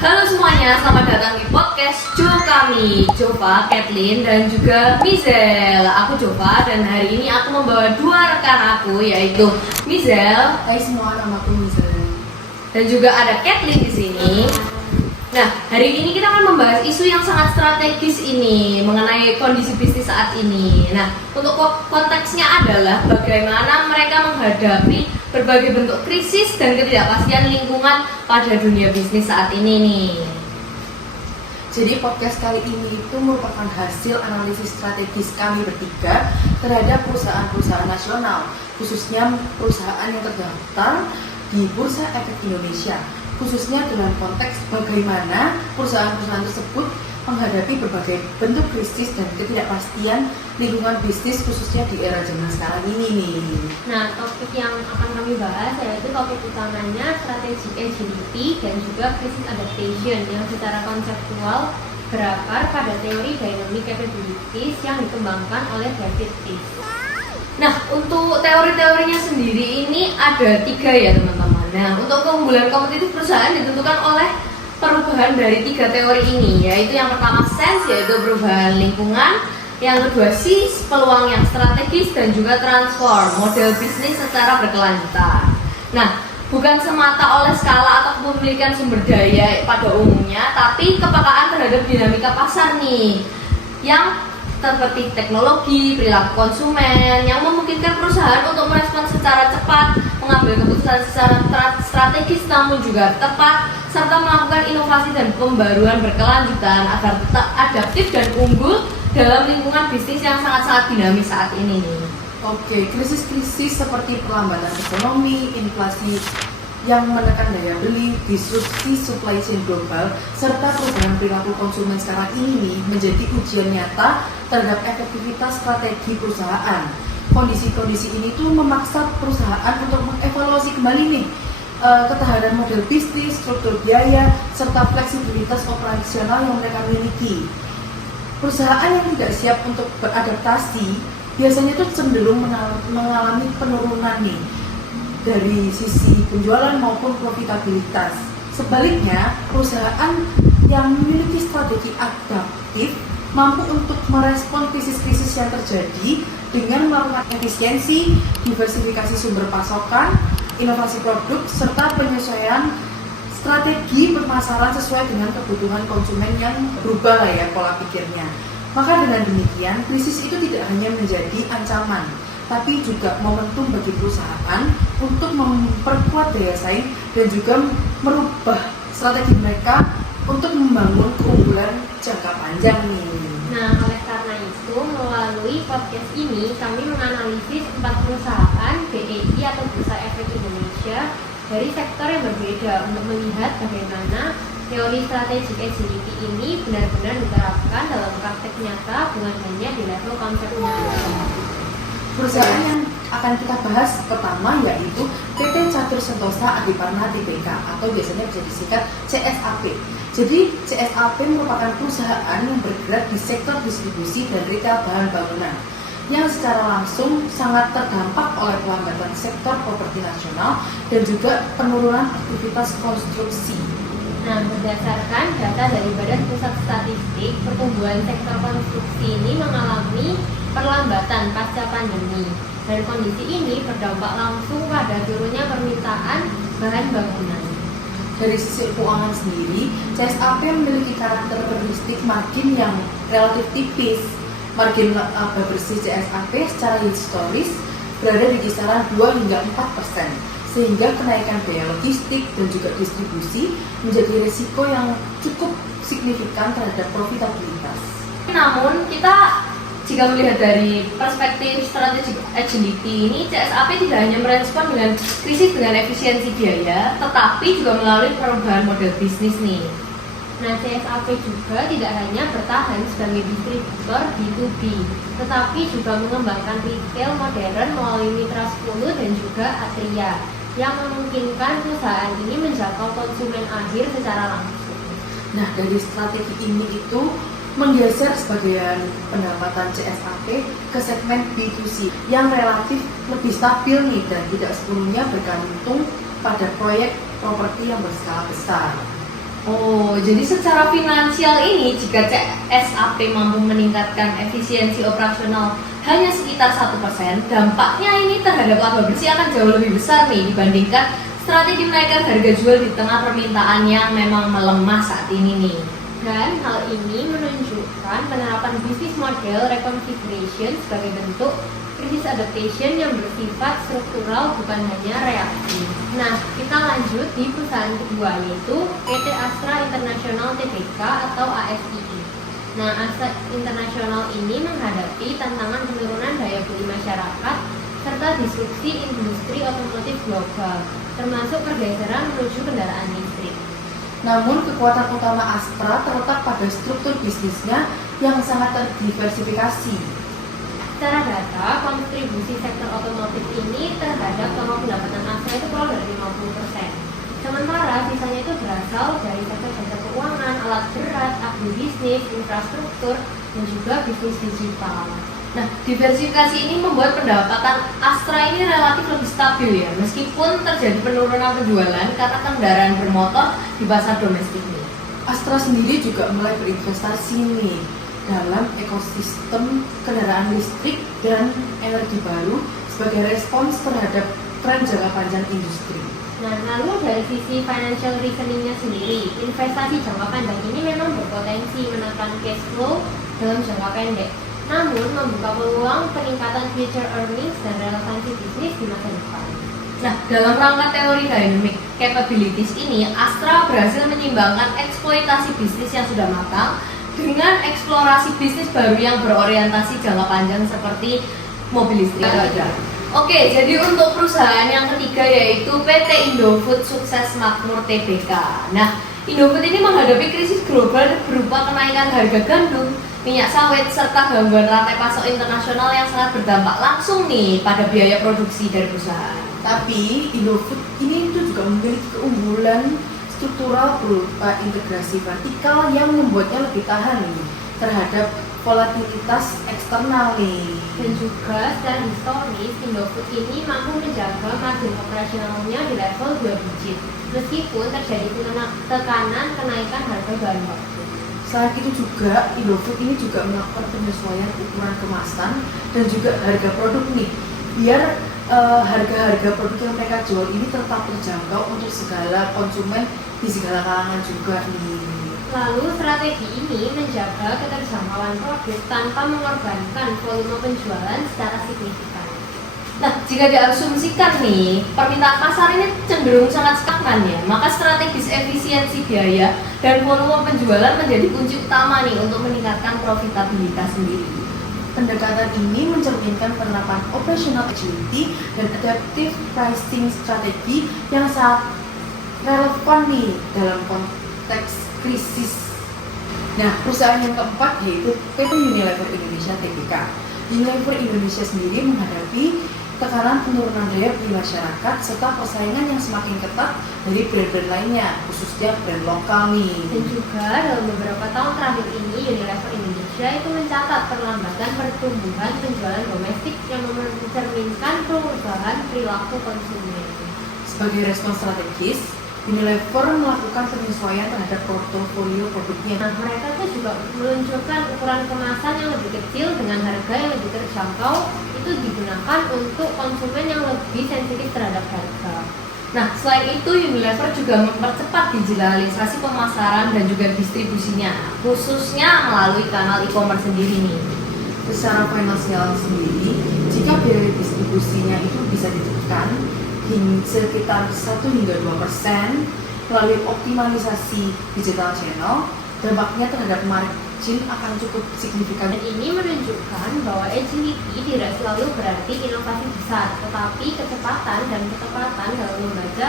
Halo semuanya, selamat datang di podcast kami, Jova, Kathleen, dan juga Mizel. Aku Jova dan hari ini aku membawa dua rekan aku, yaitu Mizel. Hai semua, nama aku Mizel. Dan juga ada Kathleen di sini. Nah, hari ini kita akan membahas isu yang sangat strategis ini mengenai kondisi bisnis saat ini. Nah, untuk konteksnya adalah bagaimana mereka menghadapi berbagai bentuk krisis dan ketidakpastian lingkungan pada dunia bisnis saat ini nih. Jadi podcast kali ini itu merupakan hasil analisis strategis kami bertiga terhadap perusahaan-perusahaan nasional, khususnya perusahaan yang terdaftar di Bursa Efek Indonesia, khususnya dalam konteks bagaimana perusahaan-perusahaan tersebut menghadapi berbagai bentuk krisis dan ketidakpastian lingkungan bisnis khususnya di era zaman sekarang ini nih. Nah, topik yang akan kami bahas yaitu topik utamanya strategic agility dan juga crisis adaptation yang secara konseptual berakar pada teori dynamic capabilities yang dikembangkan oleh David Peace. Nah, untuk teori-teorinya sendiri ini ada 3 ya teman-teman. Nah, untuk keunggulan kompetitif perusahaan ditentukan oleh perubahan dari 3 teori ini, yaitu yang pertama sense, yaitu perubahan lingkungan, yang kedua SIS, peluang yang strategis, dan juga transform, model bisnis secara berkelanjutan. Nah, bukan semata oleh skala atau kepemilikan sumber daya pada umumnya, tapi kepekaan terhadap dinamika pasar nih, yang seperti teknologi, perilaku konsumen, yang memungkinkan perusahaan untuk merespon secara cepat, mengambil keputusan secara strategis namun juga tepat, serta melakukan inovasi dan pembaruan berkelanjutan agar tetap adaptif dan unggul dalam lingkungan bisnis yang sangat-sangat dinamis saat ini nih. Oke, krisis-krisis seperti perlambatan ekonomi, inflasi yang menekan daya beli, disrupsi supply chain global, serta perubahan perilaku konsumen sekarang ini menjadi ujian nyata terhadap efektivitas strategi perusahaan. Kondisi-kondisi ini tuh memaksa perusahaan untuk mengevaluasi kembali nih ketahanan model bisnis, struktur biaya, serta fleksibilitas operasional yang mereka miliki. Perusahaan yang tidak siap untuk beradaptasi biasanya tuh cenderung mengalami penurunan nih dari sisi penjualan maupun profitabilitas. Sebaliknya, perusahaan yang memiliki strategi adaptif mampu untuk merespon krisis-krisis yang terjadi dengan melakukan efisiensi, diversifikasi sumber pasokan, inovasi produk, serta penyesuaian strategi pemasaran sesuai dengan kebutuhan konsumen yang berubah lah ya pola pikirnya. Maka dengan demikian, krisis itu tidak hanya menjadi ancaman, tapi juga momentum bagi perusahaan untuk memperkuat daya saing dan juga merubah strategi mereka untuk membangun keunggulan jangka panjang nih. Nah, oleh karena itu, melalui podcast ini kami menganalisis 4 perusahaan BEI atau Bursa Efek Indonesia dari sektor yang berbeda untuk melihat bagaimana teori strategic agility ini benar-benar diterapkan dalam praktek nyata bukan hanya di level konsepnya. Perusahaan yang akan kita bahas pertama yaitu PT Catur Sentosa Adiparna Tbk atau biasanya bisa disingkat CSAP. Jadi CSAP merupakan perusahaan yang bergerak di sektor distribusi dan retail bahan bangunan yang secara langsung sangat terdampak oleh pelambatan sektor properti nasional dan juga penurunan aktivitas konstruksi. Nah, berdasarkan data dari Badan Pusat Statistik, pertumbuhan sektor konstruksi ini mengalami perlambatan pasca pandemi, dan kondisi ini berdampak langsung pada turunnya permintaan bahan bangunan. Dari sisi keuangan sendiri, CSAP memiliki karakteristik margin yang relatif tipis. Margin laba bersih CSAP secara historis berada di kisaran 2 hingga 4%, sehingga kenaikan biaya logistik dan juga distribusi menjadi risiko yang cukup signifikan terhadap profitabilitas. Namun kita jika melihat dari perspektif strategic agility ini, CSAP tidak hanya merespon dengan krisis dengan efisiensi biaya, tetapi juga melalui perubahan model bisnis nih. Nah, CSAP juga tidak hanya bertahan sebagai distributor B2B, tetapi juga mengembangkan retail modern melalui Mitra 10 dan juga Atria, yang memungkinkan perusahaan ini menjangkau konsumen akhir secara langsung. Nah, dari strategi ini itu menggeser sebagian pendapatan CSAP ke segmen B2C yang relatif lebih stabil nih dan tidak sepenuhnya bergantung pada proyek properti yang berskala besar. Oh, jadi secara finansial ini jika CSAP mampu meningkatkan efisiensi operasional hanya sekitar 1%, dampaknya ini terhadap laba bersih akan jauh lebih besar nih dibandingkan strategi menaikkan harga jual di tengah permintaan yang memang melemah saat ini nih. Dan hal ini menunjukkan penerapan bisnis model reconfiguration sebagai bentuk krisis adaptation yang bersifat struktural bukan hanya reaktif. Nah, kita lanjut di perusahaan kedua yaitu PT Astra International Tbk atau ASII. Nah, Astra International ini menghadapi tantangan penurunan daya beli masyarakat serta disrupsi industri otomotif global, termasuk pergeseran menuju kendaraan listrik. Namun kekuatan utama Astra terletak pada struktur bisnisnya yang sangat terdiversifikasi. Secara data, kontribusi sektor otomotif ini terhadap total pendapatan Astra itu kurang dari 50%. Sementara sisanya itu berasal dari sektor jasa keuangan, alat berat, agribisnis, infrastruktur, dan juga bisnis digital. Nah, diversifikasi ini membuat pendapatan Astra ini relatif lebih stabil ya, meskipun terjadi penurunan penjualan karena kendaraan bermotor di pasar domestik nih. Astra sendiri juga mulai berinvestasi nih dalam ekosistem kendaraan listrik dan energi baru sebagai respons terhadap tren jangka panjang industri. Nah, lalu dari sisi financial reasoningnya sendiri, investasi jangka panjang ini memang berpotensi menekan cash flow dalam jangka pendek, namun membuka peluang peningkatan future earnings dan relevansi bisnis di masa depan. Nah, dalam rangka teori dynamic capabilities ini, Astra berhasil menyimbangkan eksploitasi bisnis yang sudah matang dengan eksplorasi bisnis baru yang berorientasi jangka panjang seperti mobil listrik. Oke, jadi untuk perusahaan yang ketiga yaitu PT Indofood Sukses Makmur Tbk. Nah, Indofood ini menghadapi krisis global berupa kenaikan harga gandum, minyak sawit, serta gangguan rantai pasok internasional yang sangat berdampak langsung nih pada biaya produksi dari perusahaan. Tapi Indofood ini itu juga memiliki keunggulan struktural berupa integrasi vertikal yang membuatnya lebih tahan nih terhadap volatilitas eksternal nih. Dan juga secara historis, Indofood ini mampu menjaga margin operasionalnya di level 2 digit meskipun terjadi tekanan kenaikan harga bahan baku. Selain itu juga Indofood ini juga melakukan penyesuaian ukuran kemasan dan juga harga produk nih biar harga-harga produk yang mereka jual ini tetap terjangkau untuk segala konsumen di segala kalangan juga nih. Lalu strategi ini menjaga keterjangkauan produk tanpa mengorbankan volume penjualan secara signifikan. Nah, jika diasumsikan nih, permintaan pasar ini cenderung sangat stagnan ya, maka strategis efisiensi biaya dan volume penjualan menjadi kunci utama nih untuk meningkatkan profitabilitas sendiri. Pendekatan ini mencerminkan penerapan operational agility dan adaptive pricing strategi yang sangat relevan nih dalam konteks krisis. Nah, perusahaan yang keempat yaitu PT Unilever Indonesia Tbk. Unilever Indonesia sendiri menghadapi tekanan penurunan daya beli masyarakat serta persaingan yang semakin ketat dari brand-brand lainnya, khususnya brand lokal nih. Dan juga dalam beberapa tahun terakhir ini Unilever Indonesia itu mencatat perlambatan pertumbuhan penjualan domestik yang mencerminkan perubahan perilaku konsumen. Sebagai respons strategis, Unilever melakukan penyesuaian terhadap portofolio produknya. Nah, mereka tuh juga meluncurkan ukuran kemasan yang lebih kecil dengan harga yang lebih terjangkau, itu digunakan untuk konsumen yang lebih sensitif terhadap harga. Nah, selain itu Unilever juga mempercepat digitalisasi pemasaran dan juga distribusinya, khususnya melalui kanal e-commerce sendiri nih. Secara finansial sendiri, jika biaya distribusinya itu bisa ditekan sekitar 1 hingga 2% melalui optimalisasi digital channel, dampaknya terhadap margin akan cukup signifikan. Dan ini menunjukkan bahwa agility tidak selalu berarti inovasi besar, tetapi kecepatan dan ketepatan dalam membaca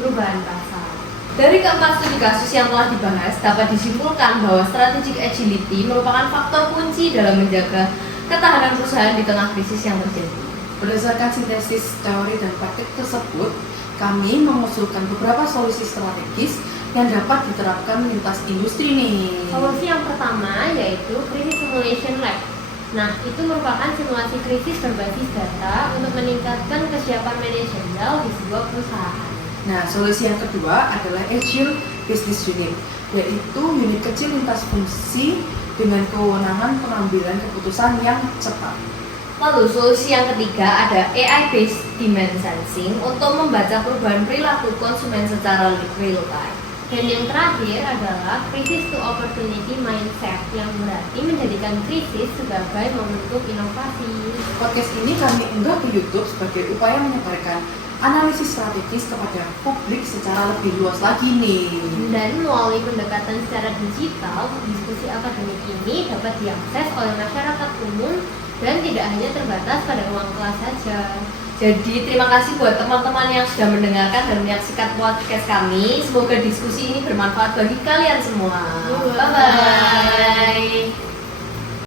perubahan pasar. Dari keempat studi kasus yang telah dibahas, dapat disimpulkan bahwa strategic agility merupakan faktor kunci dalam menjaga ketahanan perusahaan di tengah krisis yang terjadi. Berdasarkan sintesis teori dan praktik tersebut, kami mengusulkan beberapa solusi strategis yang dapat diterapkan lintas industri nih. Solusi yang pertama yaitu Crisis Simulation Lab. Nah, itu merupakan simulasi krisis berbasis data untuk meningkatkan kesiapan manajerial di sebuah perusahaan. Nah, solusi yang kedua adalah Agile business unit, yaitu unit kecil lintas fungsi dengan kewenangan pengambilan keputusan yang cepat. Lalu solusi yang ketiga ada AI based demand sensing untuk membaca perubahan perilaku konsumen secara real time. Dan yang terakhir adalah crisis to opportunity mindset yang berarti menjadikan krisis sebagai momentum inovasi. Podcast ini kami unggah ke YouTube sebagai upaya menyebarkan analisis strategis kepada publik secara lebih luas lagi nih. Dan melalui pendekatan secara digital, diskusi akademik ini dapat diakses oleh masyarakat umum dan tidak hanya terbatas pada ruang kelas saja. Jadi terima kasih buat teman-teman yang sudah mendengarkan dan menyaksikan podcast kami. Semoga diskusi ini bermanfaat bagi kalian semua. Bye-bye. Bye-bye.